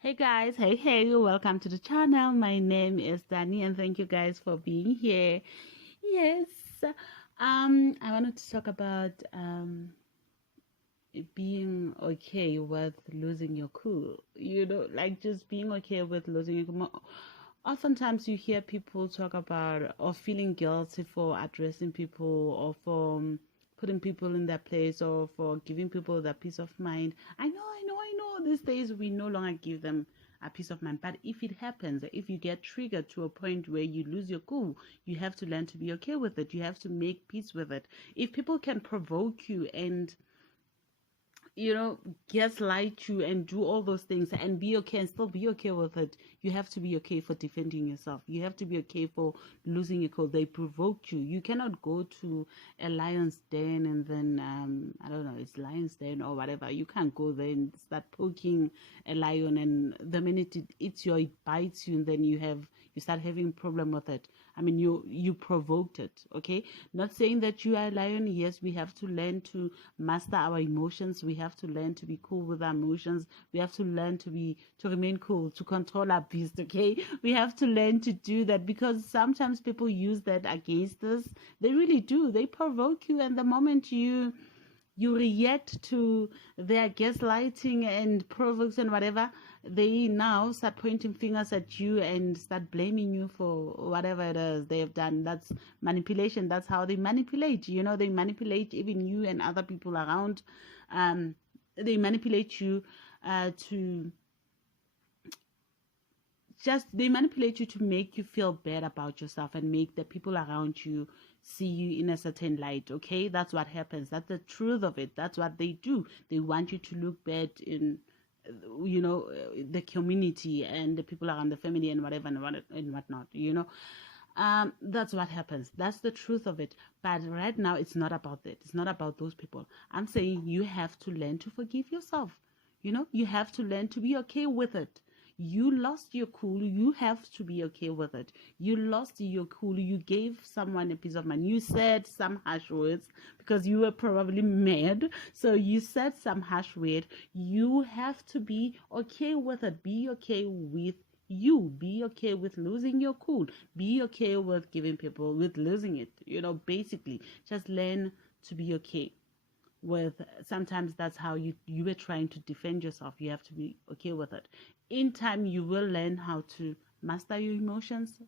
Hey guys, hey, welcome to the channel. My name is Danny and thank you guys for being here. Yes, I wanted to talk about being okay with losing your cool. Like just being okay with losing your cool. Oftentimes you hear people talk about or feeling guilty for addressing people or for putting people in their place or for giving people that peace of mind. I know. These days we no longer give them a peace of mind. But if it happens, if you get triggered to a point where you lose your cool, you have to learn to be okay with it. You have to make peace with it. If people can provoke you and gaslight you and do all those things and be okay and still be okay with it. You have to be okay for defending yourself. You have to be okay for losing your cool. They provoked you. You cannot go to a lion's den and then I don't know, it's lion's den or whatever. You can't go there and start poking a lion, and the minute it eats you or it bites you, and then you start having problem with it. I mean, you provoked it. Okay, not saying that you are a lion. Yes, we have to learn to master our emotions. We have to learn to be cool with our emotions. We have to learn to remain cool, to control our beast. Okay, we have to learn to do that, because sometimes people use that against us. They really do. They provoke you, and the moment you react to their gaslighting and provokes and whatever, they now start pointing fingers at you and start blaming you for whatever it is they have done. That's manipulation. That's how they manipulate. They manipulate even you and other people around. Um, they manipulate you to they manipulate you to make you feel bad about yourself and make the people around you see you in a certain light. Okay, that's what happens. That's the truth of it. That's what they do. They want you to look bad in the community and the people around the family and whatever and whatnot. That's what happens. That's the truth of it. But right now it's not about that. It's not about those people. I'm saying you have to learn to forgive yourself. You have to learn to be okay with it. You lost your cool. You have to be okay with it. You lost your cool. You gave someone a piece of mind. You said some harsh words because you were probably mad. So you said some harsh word. You have to be okay with it. Be okay with you. Be okay with losing your cool. Be okay with with losing it. Basically, just learn to be okay with. Sometimes that's how you were trying to defend yourself. You have to be okay with it. In time you will learn how to master your emotions,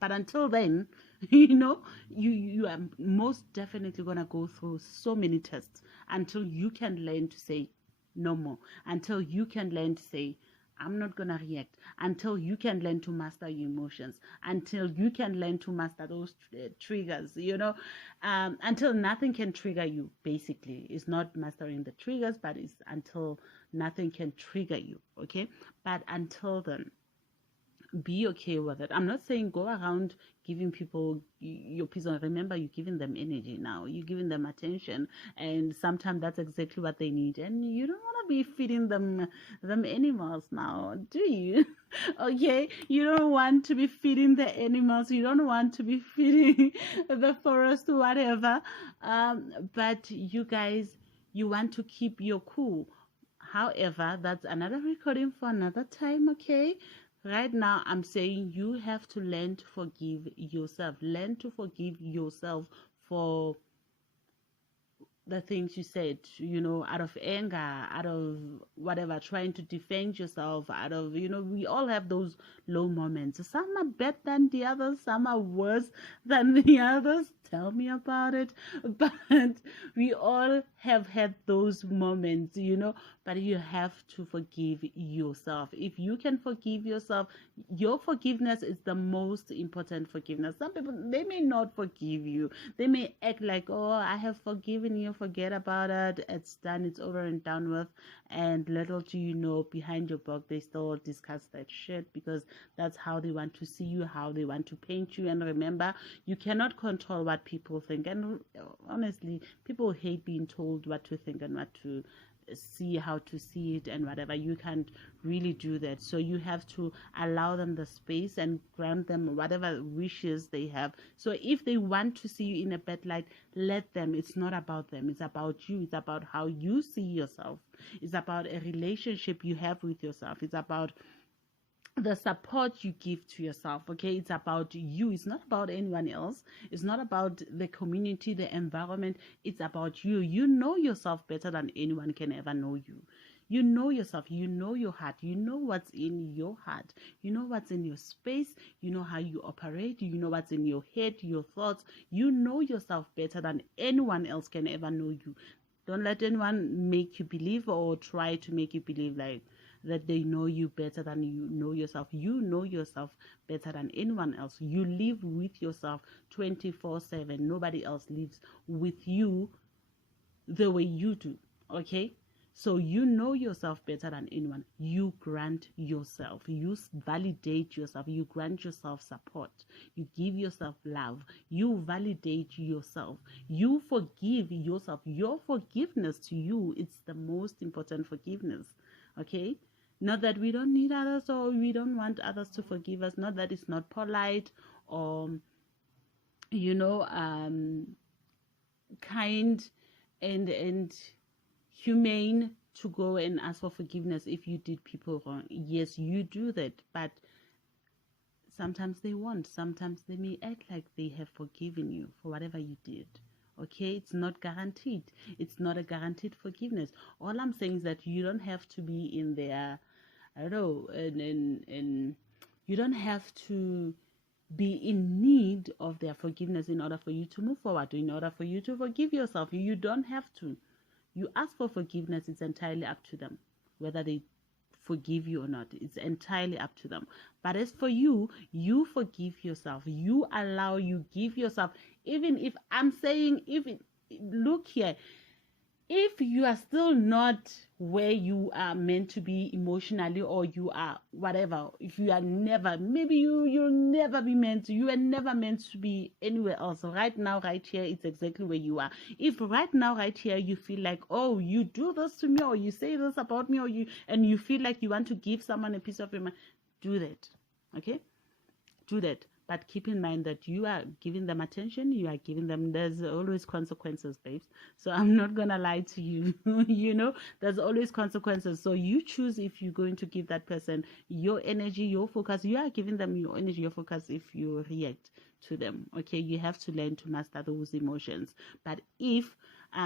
but until then, you are most definitely going to go through so many tests until you can learn to say no more, until you can learn to say I'm not going to react, until you can learn to master your emotions, until you can learn to master those triggers, until nothing can trigger you. Basically, it's not mastering the triggers, but it's until nothing can trigger you. Okay, but until then, be okay with it. I'm not saying go around giving people your piece of. Remember, you're giving them energy now. You're giving them attention, and sometimes that's exactly what they need. And you don't want to be feeding them animals now, do you? Okay, you don't want to be feeding the animals. You don't want to be feeding the forest, whatever. But you guys, you want to keep your cool. However, that's another recording for another time, okay? Right now, I'm saying you have to learn to forgive yourself. Learn to forgive yourself for the things you said, out of anger, out of whatever, trying to defend yourself, out of, we all have those low moments. Some are better than the others, some are worse than the others. Tell me about it. But we all have had those moments, but you have to forgive yourself. If you can forgive yourself, your forgiveness is the most important forgiveness. Some people, they may not forgive you. They may act like, oh, I have forgiven you, forget about it, it's done, it's over and done with. And little do you know, behind your back, they still discuss that shit, because that's how they want to see you, how they want to paint you. And remember, you cannot control what people think. And honestly, people hate being told what to think and what to see how to see it and whatever. You can't really do that. So you have to allow them the space and grant them whatever wishes they have. So if they want to see you in a bad light, let them. It's not about them. It's about you. It's about how you see yourself. It's about a relationship you have with yourself. It's about the support you give to yourself. Okay, it's about you. It's not about anyone else. It's not about the community, the environment. It's about you. You know yourself better than anyone can ever know you. You know yourself. You know your heart. You know what's in your heart. You know what's in your space. You know how you operate. You know what's in your head, your thoughts. You know yourself better than anyone else can ever know you. Don't let anyone make you believe or try to make you believe like that they know you better than you know yourself. You know yourself better than anyone else. You live with yourself 24/7. Nobody else lives with you the way you do. Okay? So you know yourself better than anyone. You grant yourself. You validate yourself. You grant yourself support. You give yourself love. You validate yourself. You forgive yourself. Your forgiveness to you, it's the most important forgiveness. Okay? Not that we don't need others or we don't want others to forgive us. Not that it's not polite or, kind and humane to go and ask for forgiveness if you did people wrong. Yes, you do that, but sometimes they won't. Sometimes they may act like they have forgiven you for whatever you did. Okay, it's not guaranteed. It's not a guaranteed forgiveness. All I'm saying is that you don't have to be in their, I don't know, and you don't have to be in need of their forgiveness in order for you to move forward, in order for you to forgive yourself. You don't have to. You ask for forgiveness, it's entirely up to them whether they forgive you or not. It's entirely up to them. But as for you, you forgive yourself. You allow, you give yourself. Even if I'm saying, look here, if you are still not where you are meant to be emotionally, or you are whatever, if you are never, maybe you'll never be meant to, you are never meant to be anywhere else. Right now, right here, it's exactly where you are. If right now, right here, you feel like, oh, you do this to me, or you say this about me, and you feel like you want to give someone a piece of your mind, do that. Okay? Do that. But keep in mind that you are giving them attention. You are giving them, there's always consequences, babes. So I'm not going to lie to you. There's always consequences. So you choose if you're going to give that person your energy, your focus. You are giving them your energy, your focus if you react to them. Okay, you have to learn to master those emotions. But if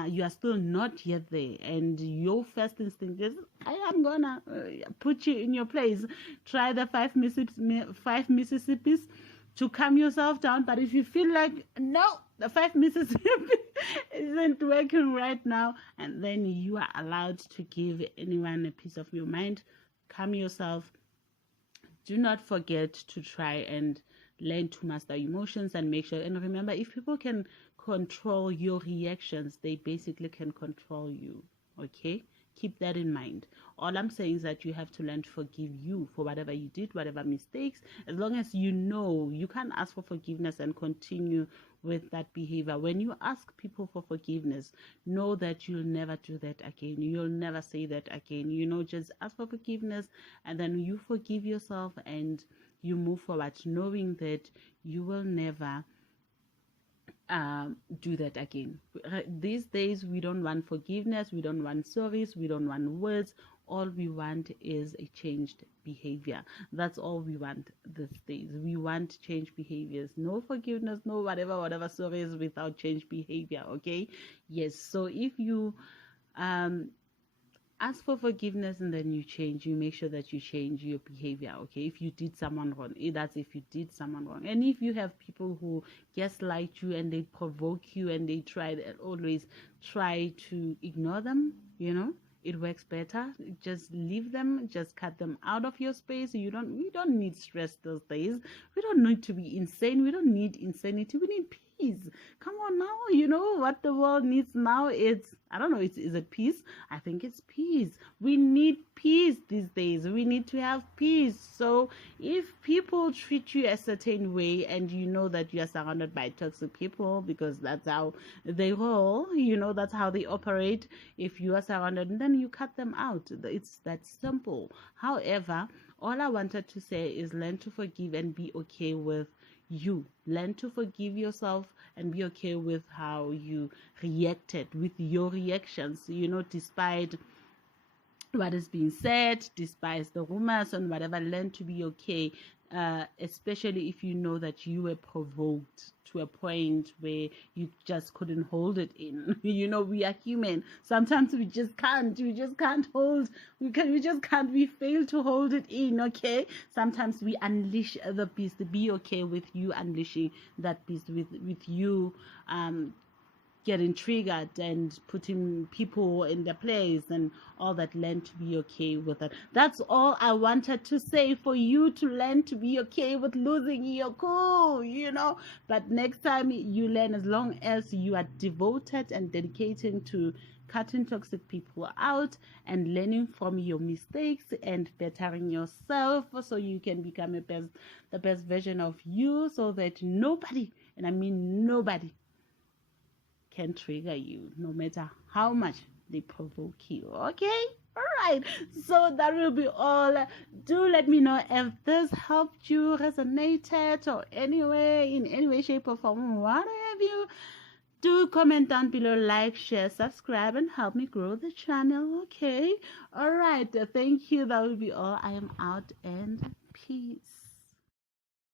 you are still not yet there and your first instinct is, I am gonna put you in your place, try the 5 Mississippis to calm yourself down. But if you feel like, no, the 5 Mississippi isn't working right now, and then you are allowed to give anyone a piece of your mind, calm yourself. Do not forget to try and learn to master emotions and make sure, and remember, if people can control your reactions, they basically can control you. Okay, keep that in mind. All I'm saying is that you have to learn to forgive you for whatever you did, whatever mistakes. As long as you know, you can't ask for forgiveness and continue with that behavior. When you ask people for forgiveness, know that you'll never do that again. You'll never say that again. Just ask for forgiveness, and then you forgive yourself and you move forward, knowing that you will never do that again. These days, we don't want forgiveness, we don't want sorries, we don't want words. All we want is a changed behavior. That's all we want these days. We want changed behaviors. No forgiveness, no whatever sorries without changed behavior. Okay? Yes. So if you ask for forgiveness and then you change, you make sure that you change your behavior. Okay, if you did someone wrong, that's if you did someone wrong. And if you have people who gaslight you and they provoke you and they always try to ignore them, it works better. Just leave them, just cut them out of your space. We don't need stress those days. We don't need to be insane. We don't need insanity. We need peace. Come on now, you know what the world needs now? It's, I don't know, is it peace? I think it's peace. We need peace these days. We need to have peace. So if people treat you a certain way and you know that you are surrounded by toxic people, because that's how they roll, you know, that's how they operate. If you are surrounded, then you cut them out. It's that simple. However, all I wanted to say is learn to forgive and be okay with you. Learn to forgive yourself and be okay with how you reacted, with your reactions, you know, despite what is being said, despite the rumors and whatever. Learn to be okay, especially if you know that you were provoked to a point where you just couldn't hold it in. You know, we are human. Sometimes we just can't. We just can't hold. We just can't. We fail to hold it in. Okay. Sometimes we unleash the beast. Be okay with you unleashing that beast, with you getting triggered and putting people in their place and all that. Learn to be okay with that. That's all I wanted to say, for you to learn to be okay with losing your cool, you know. But next time you learn, as long as you are devoted and dedicating to cutting toxic people out and learning from your mistakes and bettering yourself, so you can become the best version of you, so that nobody, and I mean nobody, can trigger you, no matter how much they provoke you. Okay? All right. So that will be all. Do let me know if this helped you, resonated, or anyway, in any way, shape, or form, what have you. Do comment down below, like, share, subscribe, and help me grow the channel. Okay? All right. Thank you. That will be all. I am out, and peace.